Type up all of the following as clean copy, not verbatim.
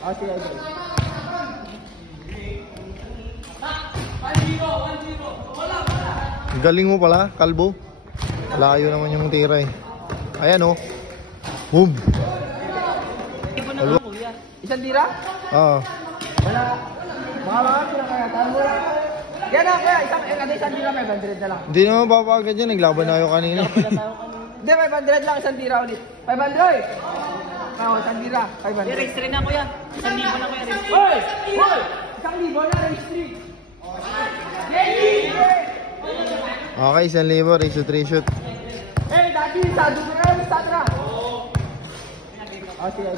Ah, sige. Galing mo pala, kalbo. Layo naman yung tira eh. Ayan oh. Boom. Isang tira? Oo. Wala. Mga tira kaya. Yan na kaya. Isang tira 500 na lang. Hindi naman papagad yan. Naglaban na kayo kanina. Hindi, 500 lang. Isang tira ulit. 500! Oo, isang tira. 500. Race 3 na kuya. 1,000 na kuya. Hoy! Hoy! 1,000 na race 3. Okay, 1,000. Race to 3 shoot. Eh, dati sa dugo na yung statra. Ah, sige.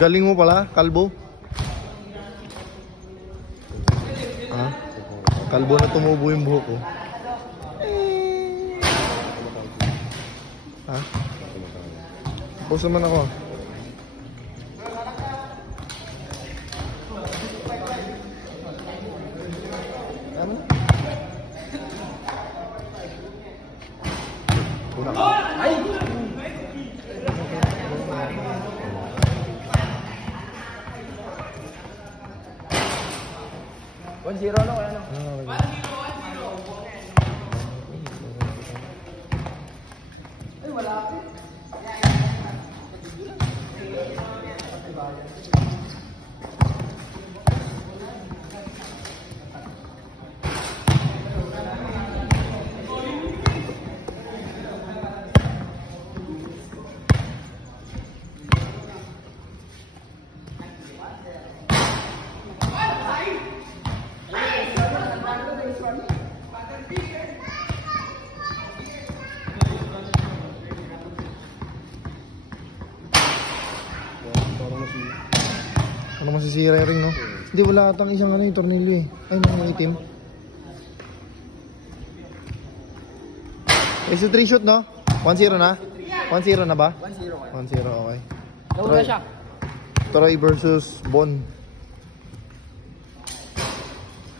Galing mo pala, kalbo. Ha? Kalbo na tumubo yung buhok ko. Ha? Tapos naman ako. Ano? Ay! 1-0 na wala na. Ay, wala ako. Ano masisira rin, no? Hindi, wala atang isang ano yung tornilyo eh. Ay, nang itim. Is it 3 shoot, no? 1-0 na? 1-0 na ba? 1-0, okay. Nawala siya. Troy versus Bon.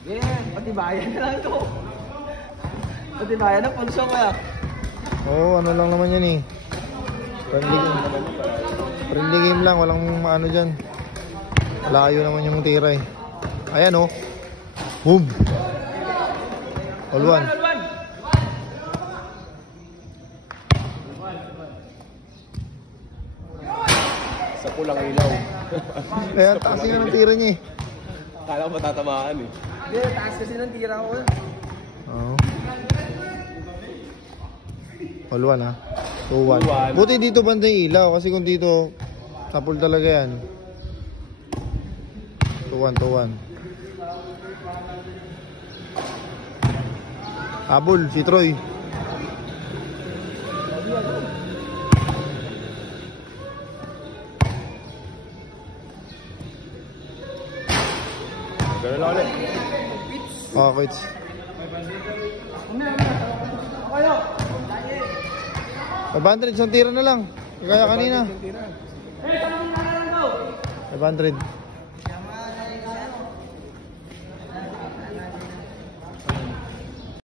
Yeah, patibayan na lang ito. Patibayan na pulso ko ya. Oo, ano lang naman yan eh. Friendly game lang, walang ano dyan. Layo naman yung tira eh. Ayan oh. Boom. All one. Sa pulang ilaw. Kaya taas nga ng tira niya eh. Kala ko matatamaan eh. Hindi, taas kasi ng tira ko. Oo. All one ha. 2-1. Buti dito banda yung ilaw kasi kung dito sapul talaga yan. 2-1. Habol si Troy. Ganun lang ulit. Oh, quits. 500 isang tira na lang. Kaya kanina. 500.